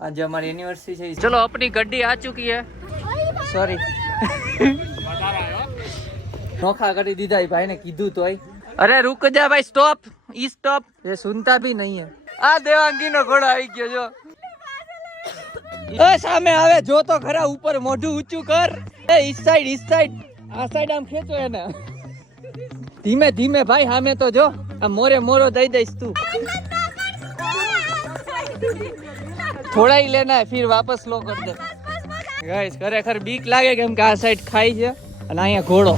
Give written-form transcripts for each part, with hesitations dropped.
आज हमारी एनिवर्सरी है। चलो अपनी गड्डी आ चुकी है। सॉरी नोखा कर दीदा भाई ने कीधु तो अरे रुक जा भाई स्टॉप स्टॉप ये सुनता भी नहीं है। आ देवांगी नो घोड़ो आई गयो जो ए सामे आवे जो तो खरा ऊपर मोढू ऊंचू कर ए इस साइड आ साइड आम खेचो है ना धीमे धीमे भाई हामे तो जो आ मोरे मोरो दई दईस तू थोड़ा ही लेना है फिर वापस लो कर दे गाइस खरेखर बीक लागे केम के आ साइड खाई છે અને અહીંયા ઘોડો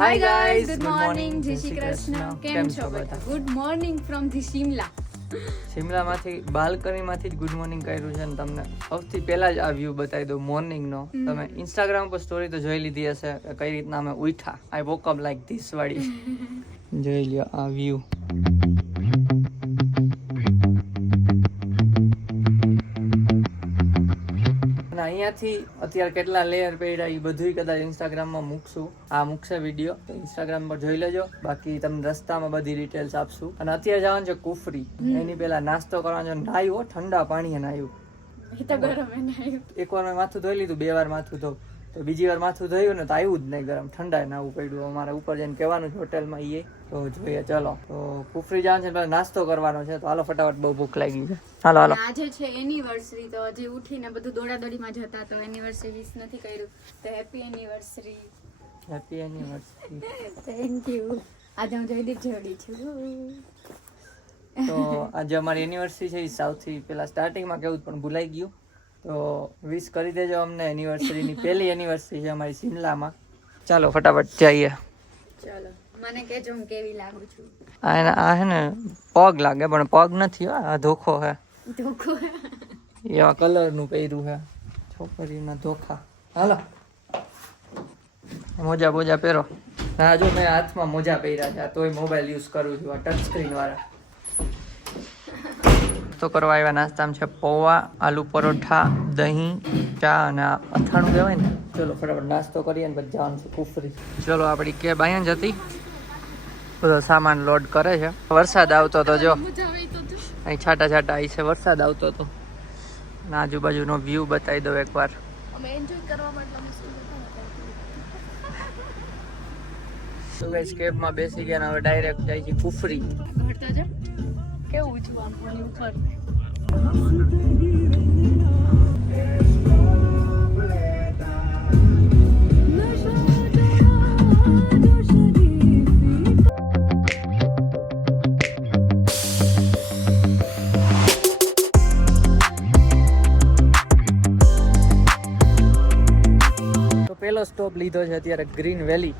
हाय गाइस गुड मॉर्निंग जय श्री कृष्ण કેમ છો બધા good morning from the Shimla માંથી બાલ્કની માંથી જ ગુડ મોર્નિંગ કર્યું છે અને તમને સૌથી પહેલા જ આ વ્યૂ બતાવી દઉં મોર્નિંગ નો તમે ઇન્સ્ટાગ્રામ પર સ્ટોરી તો જોઈ લીધી હશે કઈ રીતના અમે ઉઠા આઈ વોક અપ લાઈક ધીસ વાળી જોઈ લ્યો આ વ્યૂ અહીંયાથી અત્યારે કેટલા લેયર પડ્યા એ બધું કદાચ ઇન્સ્ટાગ્રામમાં મૂકશું આ મૂકશે વિડીયો તો ઇન્સ્ટાગ્રામ પર જોઈ લેજો બાકી તમને રસ્તામાં બધી ડિટેલ્સ આપશું અને અત્યારે જવાનું છે કુફરી એની પહેલા નાસ્તો કરવાનો છે નાહ્યો ઠંડા પાણીએ નાહ્યું એકવાર મેં માથું ધોઈ લીધું 2 વાર માથું ધોવું તો બીજી વાર માથું ધોયું ને તો આવ્યું જ નહીં ગરમ ઠંડા નાવું પડ્યું અમારે ઉપર જઈને કહેવાનું છે હોટેલમાં એ તો જોઈએ ચલો તો કુફરી જવાનું છે પહેલા નાસ્તો કરવાનો છે તો હાલો ફટાફટ બહુ ભૂખ લાગી છે હાલો આજે છે એનિવર્સરી તો હજી ઉઠીને બધું દોડાદોડીમાં જતા તો એનિવર્સરી વિશ નથી કર્યું તો હેપી એનિવર્સરી થેન્ક યુ આજે હું જયદીપ જોડી છું તો આજે અમારી એનિવર્સરી છે એ સૌથી પહેલા સ્ટાર્ટિંગમાં કેવું પણ ભૂલાઈ ગયું તો વિશ કરી દેજો અમને એનિવર્સરીની પહેલી એનિવર્સરી છે અમારી શિમલામાં ચાલો ફટાફટ જઈએ ચાલો મને કહેજો હું કેવી લાગુ છું આ હે ને પગ લાગે પણ પગ નથી આ ધોખો હે એવા કલરનું પહેર્યું છે છોકરીના ધોખા હાલો મોજા બોજા પહેરો હા જો મેં હાથમાં મોજા પહેર્યા છે તોય મોબાઈલ યુઝ કરું છું આ ટચ સ્ક્રીન વાળા તો કરવા આવ્યા નાસ્તામાં છે પૌવા આલુ પરોઠા દહીં ચા અને અથાણું કહેવાય ને ચલો ફટાફટ નાસ્તો કરીએ ને પછી જવાનું છે કુફરી ચલો આપણી કેબ અહીંયા જ હતી બધો સામાન લોડ કરે છે વરસાદ આવતો હતો જો અહીં છાટા છાટા આવી છે વરસાદ આવતો હતો અને આજુબાજુનો વ્યૂ બતાવી દઉં એકવાર તો ગાઈસ કેબમાં બેસી ગયા ને હવે ડાયરેક્ટ જાય છે કુફરી કેવું છું આમ ઉપર પહેલો સ્ટોપ લીધો છે અત્યારે ગ્રીન વેલી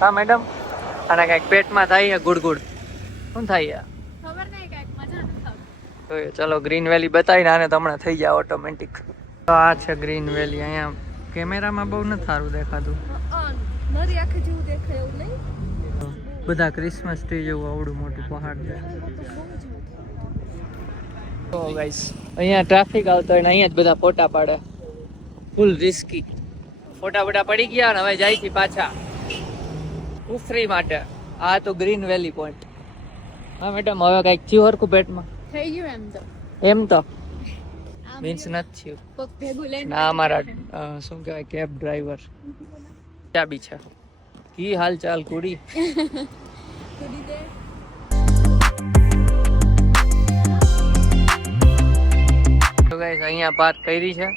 હા મેડમ અને કઈક પેટમાં થાય ગુડ ગુડ શું થાય ખબર નહીં કઈક મજા નથી આવતી તો ચલો ગ્રીન વેલી બતાવીને આને તમને થઈ જાય ઓટોમેટિક તો આ છે ગ્રીન વેલી અહીંયા કેમેરામાં બહુ નથી સારું દેખાતું મારી આંખે જેવું દેખાય એવું નહીં બધા ક્રિસમસ ટ્રી જેવું આવડું મોટું પહાડ છે તો ગાઈસ અહીંયા ટ્રાફિક આવતો હોય ને અહીંયા જ બધા ફોટા પાડે ફૂલ રિસ્કી ફોટા પડી ગયા ને હવે જાય છે પાછા કુફરી માટે આ તો ગ્રીન વેલી પોઈન્ટ હા મેડમ હવે કઈક થયું હરખું પેટમાં થઈ ગયું એમ તો મીન્સ નથી થયું પગ ભેગું લઈને ના અમારા શું કહેવાય કેબ ડ્રાઈવર ચાબી છે કી હાલ ચાલ કુડી કુડી દે તો ગાઈસ અહીંયા પાર્ક કરી છે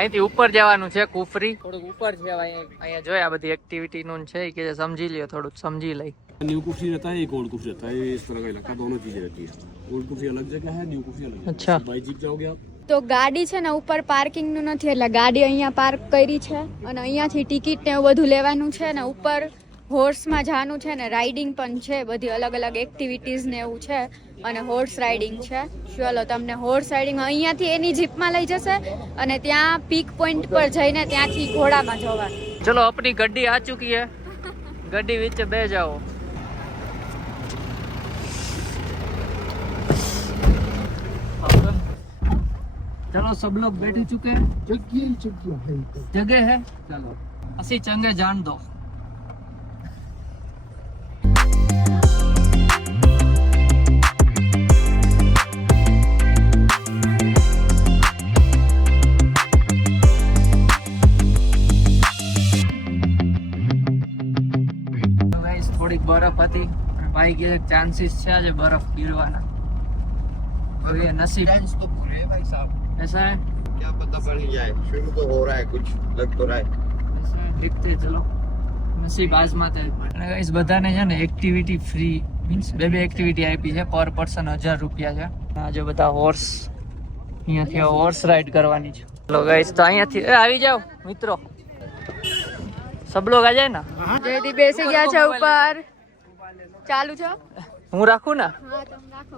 અહીંથી ઉપર જવાનું છે કુફરી થોડુંક ઉપર છે અહીંયા જોયા બધી एक्टिविटी નું છે કે સમજી લ્યો થોડુંક સમજી લઈ न्यू कुफरी रहता है एक ओल्ड कुफरी रहता है इस तरह का इलाका दोनों चीजें रहती है ओल्ड कुफरी अलग जगह है न्यू कुफरी अलग अच्छा बाई जीप जाओगे आप તો ગાડી છે ને ઉપર પાર્કિંગ નું નથી એટલે ગાડી અહીંયા પાર્ક કરી છે અને અહીંયાથી ટિકિટ ને એવું બધું લેવાનું છે ને ઉપર હોર્સમાં જવાનું છે ને રાઇડિંગ પણ છે બધી અલગ અલગ એક્ટિવિટીઝ ને એવું છે અને હોર્સ રાઇડિંગ છે ચલો તમને હોર્સ રાઇડિંગ અહીંયાથી એની જીપમાં લઈ જશે અને ત્યાં પીક પોઈન્ટ પર જઈને ત્યાંથી ઘોડામાં જવાનું ચલો આપણી ગાડી આ ચુકી હે ગાડી વિચ બે જાઓ चलो सब लोग बैठ चुके हैं जगह है चलो असी चंगे जान दो ભાઈ કે ચાન્સીસ છે આજે બરફ गिरवाना और ये नसीब चांस तो पूरे हैं भाई साहब। ऐसा है क्या पता बन जाए, शुरू तो हो रहा है, कुछ लग तो रहा है। ऐसा है देखते हैं, चलो नसीब आजमाते हैं। અને ગાઈસ બધાને છે ને એક્ટિવિટી ફ્રી મીન્સ બે એક્ટિવિટી આપી છે પર પર્સન 1000 રૂપિયા છે। આ જો બધા હોર્સ અહીંયાથી હોર્સ રાઈડ કરવાની છે। ચલો ગાઈસ તો અહીંયાથી આવી જાઓ મિત્રો, सब लोग आ जाए ना। જયદીપ બેસી ગયા છે ઉપર, ચાલુ છે। હું રાખું ना, હા તમે રાખો।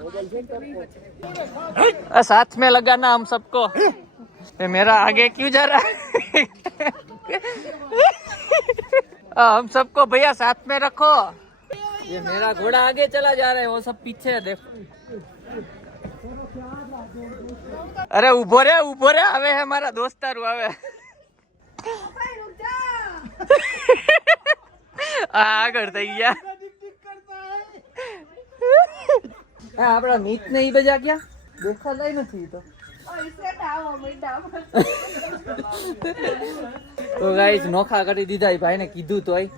साथ में लगाना हम सबको। ये मेरा आगे क्यों जा रहा है? हम सबको भैया साथ में रखो। ये मेरा घोड़ा आगे चला जा रहा है, वो सब पीछे है, देखो। अरे उभो रे आवे है हमारा दोस्तारू आवे। આગળ થઈ ગયા। આપડા મીત ને ઈ બજા ગયા દેખાતા નથી તો। तो गाइस नोखा કરી દીધા ભાઈ ने કીધું તોય।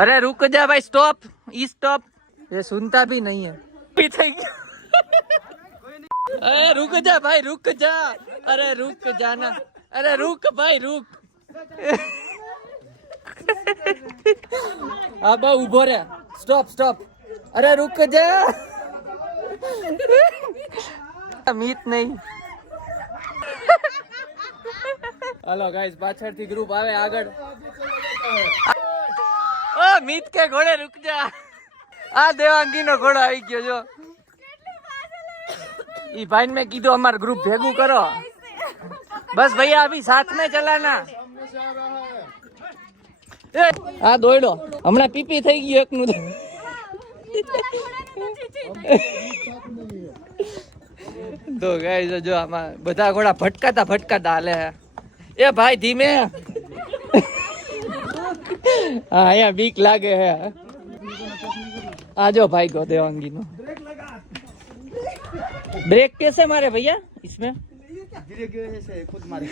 अरे रुक जा भाई, स्टॉप ई स्टॉप, ये सुनता भी नहीं है। अरे रुक जा भाई रुक जा, अरे रुक जाना, अरे रुक भाई रुक। अब उभो रे, स्टॉप स्टॉप, अरे रुक जा। मीत नहीं। हेलो गाइस, पाछळथी ग्रुप आवे આગળ। ओ मीत के घोड़े रुक जा। आ देवांगी नो घोड़ो આવી ગયો જો। ई भाई ने कीधું અમાર ग्रुप भेगू करो। बस भैया अभी साथ में चलाना। आ દોડ્યો હમણાં પીપી થઈ ગયું એકનું। તો ગાઈસ જો આમાં બધા ઘોડા ભટકાતા હાલે છે। એ ભાઈ ધીમે। હા અહીંયા બીક લાગે છે। आ जाओ भाई को देवांगी नो। ब्रेक कैसे मारे भैया इसमें? खुद मारे।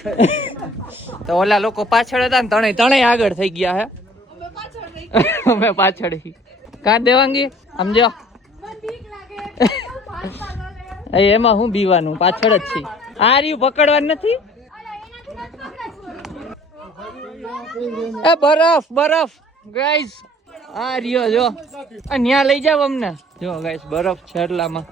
तो ओला लोको पाछળ હતા ને તણે આગળ થઈ ગયા હે। અમે પાછળ હી। કા દેવાંગી સમજો? એમાં હું બીવાનું પાછળ જ છી। આ રહ્યું પકડવાનું નથી। એ બરફ ગાઈસ આ રહ્યો જો। ન્યા લઈ જાવ અમને। જો ગાઈસ બરફ છે એટલામાં।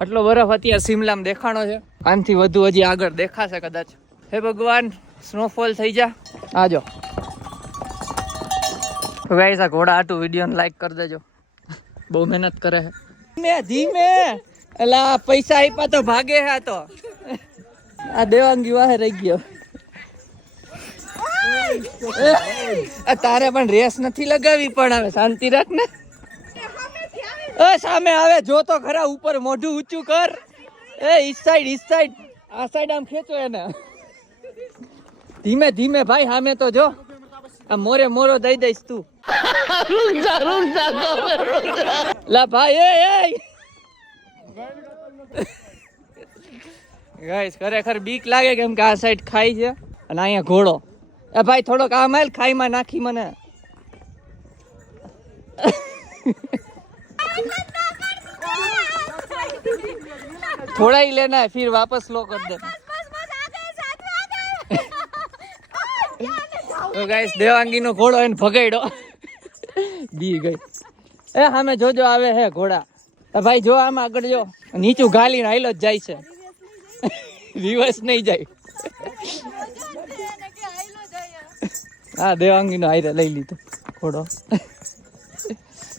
આટલો બરફ અત્યારે સિમલામાં દેખાણો છે। આનથી વધુ હજી આગળ દેખાશે કદાચ। હે ભગવાન સ્નોફોલ થઈ જા। આજો તો ગાઈસ આ ઘોડા આટું વિડીયોને લાઈક કરી દેજો, બહુ મહેનત કરે છે। ધીમે એલા પૈસા આપ્યા તો ભાગે છે। આ તો આ દેવાંગી વાહે રહી ગયો। તારે પણ રેસ નથી લગાવી, પણ હવે શાંતિ રાખ ને। સામે આવે જો તો ખરા, ઉપર મોઢું ઊંચું કર। એ ઈસ સાઈડ આ સાઈડ આમ ખેંચો એને। ધીમે ધીમે ભાઈ, સામે તો જો। આ મોરો દઈ દઈશ તું। લા ભાઈ એ ગાઈસ ખરેખર બીક લાગે કેમ કે આ સાઈડ ખાઈ છે અને અહીંયા ઘોડો। એ ભાઈ થોડોક આ માલ ખાઈમાં નાખી મને। थोड़ा ही लेना है फिर वापस लो कर देना। तो गाइस देवांगी नो घोड़ो એને ભગાડ્યો, બી ગઈ। એ સામે જોજો આવે હે ઘોડા। ભાઈ જો આમ આગળ જો, નીચું ગાલીને હાઈલો જ જાય છે, રિવર્સ નહીં જાય। હા દેવાંગી નો હાઈરે લઈ લીધો ઘોડો।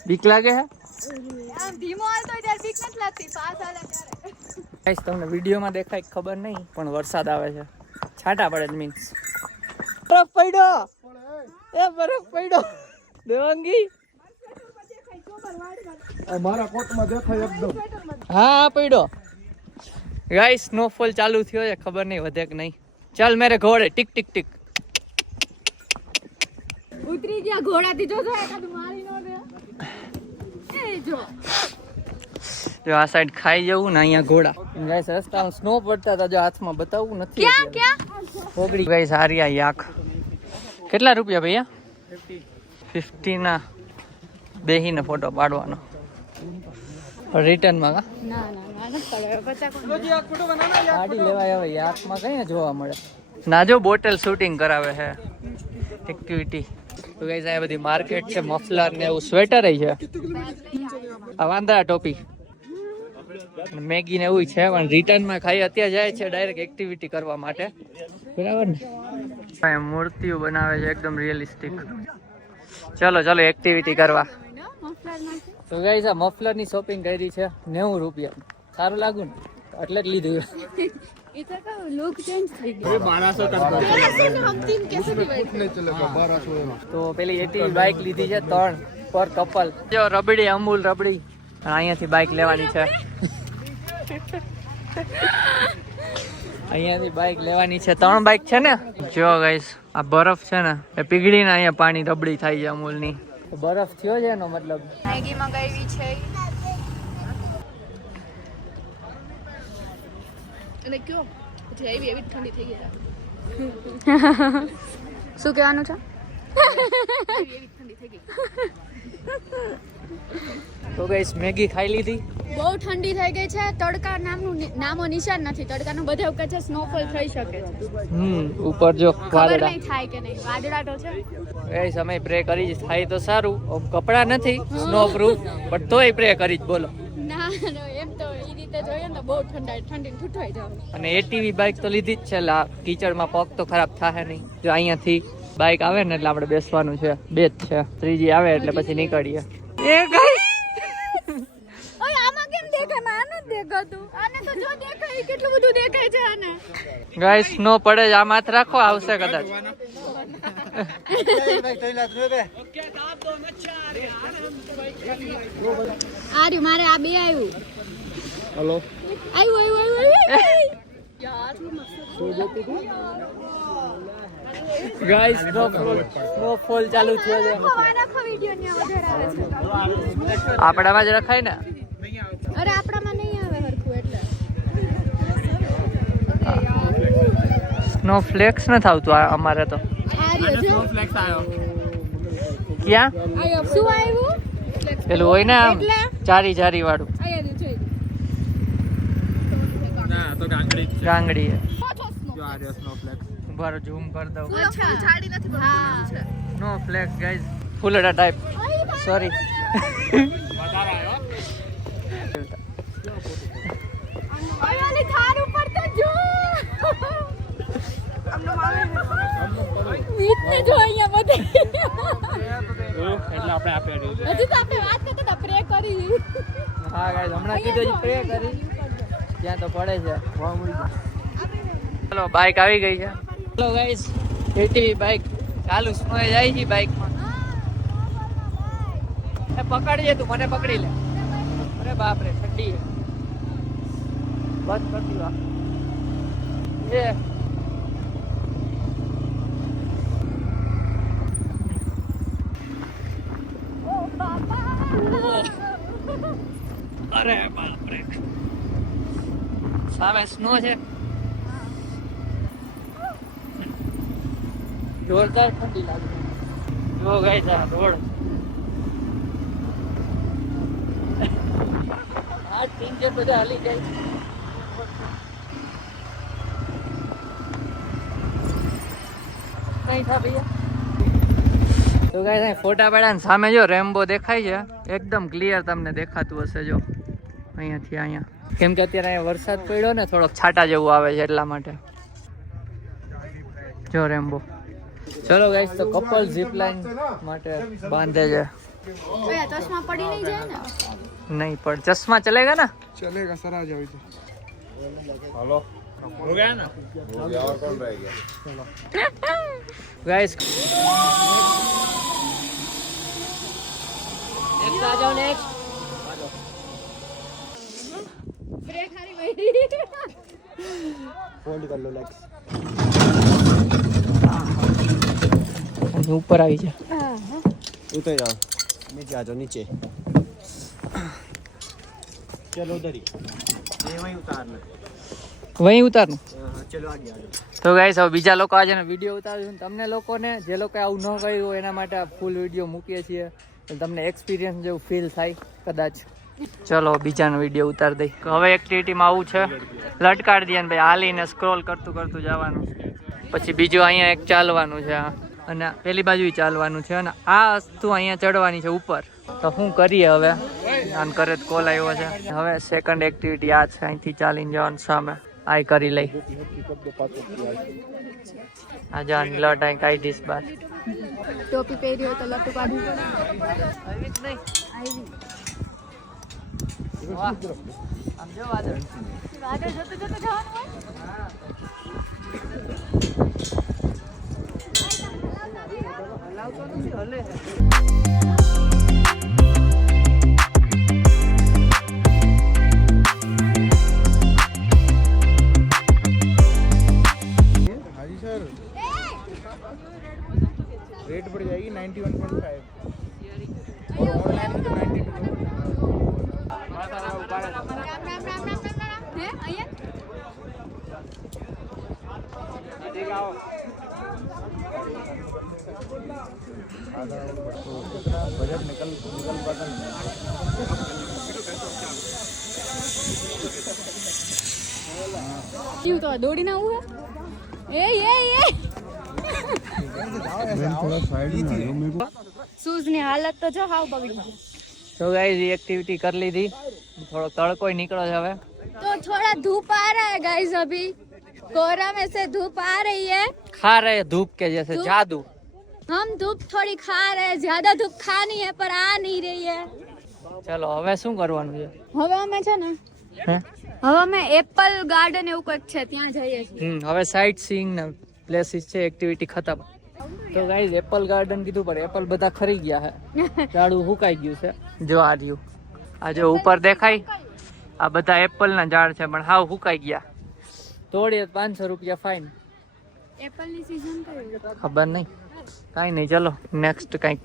બીક લાગે હે? આમ ધીમો હાલતો ત્યારે બીક નથી લાગતી, પાસ હાલે ત્યારે। ગાઈસ તમને વિડીયોમાં દેખાય ખબર નહીં, પણ વરસાદ આવે છે, છાંટા પડે મીન્સ બરફ પડ્યો। એ બરફ પડ્યો દેવાંગી। મારા કોટમાં દેખાય એકદમ। હા પડ્યો। ગાઈસ સ્નોફોલ ચાલુ થયો છે, ખબર નહીં વધે કે નહીં। ચાલ મેરે ઘોડે ટીક ટીક ટીક। ઉતરી ગયા ઘોડાથી, જોજો એકાદ મારી નો દે। એ જો આ સાઈડ ખાઈ જવું ને અહીંયા ઘોડા। ગાઈસ રસ્તામાં સ્નો પડતા હતા, જો હાથમાં બતાવવું નથી। ક્યાં ઓગળી ગાઈસ હારી આ યાક। કેટલા રૂપિયા ભૈયા? 50 ના બેહીને ફોટો પાડવાનો। રિટર્નમાં કા ના ના ના નથી પડે પચાસ ગાડી લેવાય હવે યાકમાં કઈ જોવા મળે ના જો બોટલ શૂટિંગ કરાવે છે એક્ટિવિટી તો ગાઈસ આ બધી માર્કેટ છે મફલર ને એવું સ્વેટર છે આ વાંદરા ટોપી મેગી ને એવું છે પણ રિટર્નમાં ખાઈ અત્યારે જાય છે ડાયરેક્ટ એક્ટિવિટી કરવા માટે બરાબર ને મૂર્તિઓ બનાવે છે એકદમ રિયલિસ્ટિક ચલો ચલો એક્ટિવિટી કરવા તો ગાઈસ આ મફલર ની શોપિંગ કરી છે 90 રૂપિયા સારું લાગુ ને એટલે જ લીધું એ તો કહું લુક ચેન્જ થઈ ગયો 1200 તો પેલી એટી બાઇક લીધી છે 3 પર કપલ જો રબડી અમૂલ રબડી અહીંયાથી બાઇક લેવાની છે અહીંયાથી બાઇક લેવાની છે 3 બાઇક છે ને જો ગાઈસ આ બરફ છે ને એ પીગળીને અહીંયા પાણી રબડી થાય છે અમૂલની બરફ થયો છે એનો મતલબ મેગી મંગાવી છે અને કયો પછી આવી એવી ઠંડી થઈ ગઈ શું કહેવાનું છે એવી ઠંડી થઈ ગઈ તો ગાઈસ મેગી ખાઈ લીધી બહુ ઠંડી થઈ ગઈ છે તડકા નામનું નામો નિશાન નથી તડકાનું બધા ઉપર છે સ્નોફોલ થઈ શકે છે ઉપર જો ખબર વાદળા નહીં થાય કે નહીં વાદળા તો છે એ સમય પ્રે કરી જ થાય તો સારું કપડા નથી સ્નો પ્રૂફ પણ તોય પ્રે કરી જ બોલો ના એમ તો એ રીતે જોઈએ ને તો બહુ ઠંડી ઠૂઠવાઈ જાવ અને એટીવી બાઇક તો લીધી જ છે કીચડમાં પગ તો ખરાબ થાય નહીં જો અહીંયાથી બાઇક આવે ને એટલે આપણે બેસવાનું છે બે જ છે ત્રીજી આવે એટલે પછી નીકળીએ એ ગાઈસ ઓય આમાં કેમ દેખાય આને જ દેખાતું આને તો જો દેખાય કેટલું બધું દેખાય છે આને ગાઈસ નો પડે જ આ માથ રાખો આવશે કદાચ આર્યું મારે આ બે આવ્યું हेलो આવ્યું ગાઈસ નો ફોલ ચાલુ થયો છે આપણામાં જ રખાય ને અરે આપણામાં નહીં આવે હરખું એટલે સ્નો ફ્લેક્સ ન આવતું અમારે તો આર્યો છે ક્યાં શું આવ્યું પેલું હોય ને આમ ચારી ચારી વાળું આયા જોઈ ગાંગડી ઉભારો ઝૂમ કર દઉં છાડી નથી પણ ફૂલેલું છે નો ફ્લેક્સ ગાઈઝ ફૂલડા ટાઈપ સોરી ઓય થાર ઉપર તો જો વીટને જો અહીંયા બધે એટલે આપણે આપે હજી તો આપણે વાત કરતા હતા પ્રે કરી હા ગાઈઝ હમણાં કીધું જ પ્રે કરી ત્યાં તો પડે છે ચલો બાઇક આવી ગઈ છે ચલો ગાઈઝ એટીવી બાઇક ચાલુ સ્નોએ જાય છે બાઇકમાં એ પકડજે તું મને પકડી લે અરે બાપ રે ઠંડી બસ કરતી વા એ અરે બાપ રે સામે સ્નો છે જોરદાર ઠંડી લાગે જો ગાઈસ આ રોડ આ ટીંચે બધા હાલી જાય કઈ થા ભૈયા તો ગાઈસ અહીં ફોટા પાડ્યા ને સામે જો રેમ્બો દેખાય છે એકદમ ક્લિયર તમને દેખાતું હશે જો અહીંયાથી અહીંયા કેમ કે અત્યારે અહીંયા વરસાદ પડ્યો ને થોડોક છાંટા જેવું આવે છે એટલા માટે જો રેમ્બો ચલો ગાઈસ તો કપલ ઝીપ લાઈન માટે બાંધે છે ઓય ચશ્મા પડી નહીં જાય ને નહીં પણ ચશ્મા ચલેગા ના चलेगा सर आ जाओ इधर हेलो हो गया ना हो गया और कौन रह गया गाइस नेक्स्ट आ जाओ नेक्स्ट બ્રેક હારી વઈ फोल्ड कर लो लेग्स ऊपर आई जा उतर जाओ नीचे आ जाओ नीचे चलो उधर ही ये वहीं उतारना वहीं उतारનું चलो आगे आ जाओ તો ગાઈસ હવે બીજા લોકો આજે વિડીયો ઉતારશું તમને લોકોને જે લોકો આવું ન કર્યું હોય એના માટે ફૂલ વિડીયો મૂકીએ છીએ તમને એક્સપિરિયન્સ જેવું ફીલ થાય કદાચ ચલો બીજાનો વિડીયો ઉતાર દઈ. હવે એક્ટિવિટીમાં આવું છે, લટકાડી દઈએ ને ભાઈ હાલીને સ્ક્રોલ કરતું કરતું જવાનું. પછી બીજું અહીંયા એક ચાલવાનું છે અને પેલી બાજુ ચાલવાનું છે અને આ વસ્તુ અહીંયા ચડવાની છે ઉપર. તો શું કરીએ હવે, આન કરે તો કોલ આવ્યો છે. હવે સેકન્ડ એક્ટિવિટી આ છે, અહીંથી ચાલીને જવાનું સામે. આ કરી લઈ આ જાન લટ અહીં કાઢી દઈશ બાર. ટોપી પહેરી હોય તો લટુ કાઢવું પડે. વાહ, આમ જો વાદળ. આગળ જતું જતું જવાનું હોય. હલાવતો નથી, હલે. रेट बढ़ जाएगी 91.5 और ऑनलाइन में तो 92. રામ રામ રામ રામ રામ રામ. હે અહીંયા बजट निकल पाता नहीं. क्यों तो दौड़ी ना हुआ ए शूज ની હાલત તો જો હાવ બગડી ગઈ. તો ગાઈઝ એક્ટિવિટી કરી લીધી, થોડો તડકો નીકળો છે હવે. तो थोड़ा धूप आ रहा है गाइस, अभी कोहरा में से धूप आ रही है. खा रहे धूप के जैसे धूप? जादू. हम धूप थोड़ी खा रहे हैं, ज्यादा धूप खानी है पर आ नहीं रही है. ચલો હવે શું કરવાનું છે? હવે અમે છે ને હે? હવે અમે એપલ ગાર્ડન એવું કંઈક છે ત્યાં જઈએ છીએ. હવે સાઇટ સીઈંગ ના પ્લેસીસ છે, એક્ટિવિટી ખતમ. તો ગાઈઝ એપલ ગાર્ડન કીધું પર એપલ બધા ખરી ગયા છે, ઝાડું સુકાઈ ગયું છે. જો આ રહ્યું, આ જો ઉપર દેખાય, આ બધા એપલ ના ઝાડ છે પણ હાવ સુકાઈ ગયા. તોડીએ 500 રૂપિયા ફાઇન. એપલ ની સીઝન કઈ? ખબર નહીં, કાંઈ નહીં. ચલો નેક્સ્ટ કંઈક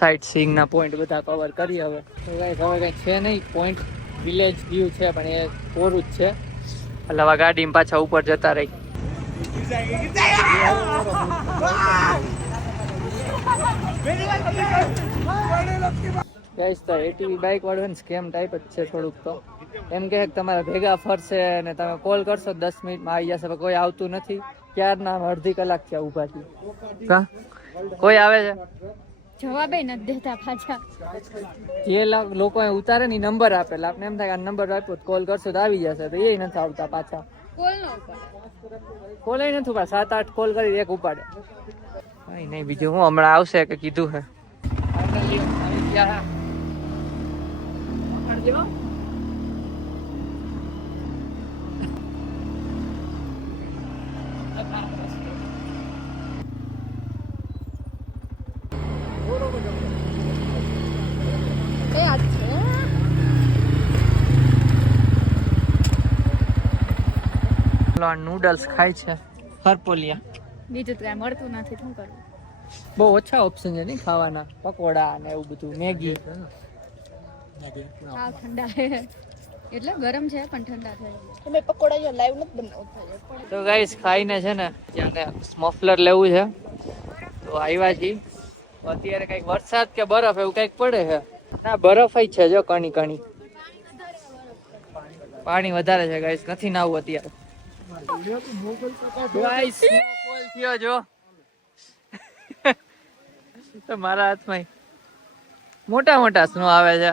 સાઇટ સીઈંગ ના પોઈન્ટ બધા કવર કરીએ હવે. તો ગાઈઝ હવે કંઈક છે નહીં પોઈન્ટ, વિલેજ વ્યૂ છે પણ એ કોરું જ છે. એટલે હવે ગાડીમાં પાછા ઉપર જતા રહી. ગાઈસ તો એટીવી બાઇક વાળો સ્કેમ ટાઈપ જ છે થોડુંક. તો એમ કે તમારા ભેગા ફરશે અને તમે કોલ કરશો 10 મિનિટમાં આવી જશે, કોઈ આવતું નથી. ક્યારના અડધી કલાક થયા ઊભા થી. કોઈ આવે છે? જવાબ નથી દેતા પાછા. જે લોકો ઉતારે ને નંબર આપેલા, આપણે એમ થાય આ નંબર આપ્યો કોલ કરશો તો આવી જશે, તો એ નથી આવતા પાછા. કોલ નો ઉપર કોલ નથી ઉપાડે, 7-8 કોલ કરી એક ઉપાડે. કઈ નહીં, બીજું હું હમણાં આવશે કે કીધું છે. નૂડલ્સ ખાય છે હરપોલિયા. બીજું તો કઈ મળતું નથી, શું કરવું? બહુ ઓછા ઓપ્શન છે નહીં ખાવાના, પકોડા ને એવું બધું, મેગી. આ ઠંડા છે એટલે ગરમ છે પણ ઠંડા થાય. તમે પકોડા જો લાઈવ નથી બનાવતા. તો ગાઈસ ખાઈને છે ને જાને સ્મફલર લેવું છે તો આવ્યા છીએ. અત્યારે કઈક વરસાદ કે બરફ એવું કઈક પડે છે. ના બરફ જ છે જો, કણી કણી પાણી વધારે છે ગાઈસ, નથી નાવું અત્યારે. ગાઈસ સ્નોફોલ થયો જો તો મારા હાથમાં મોટા મોટા સ્નો આવે છે.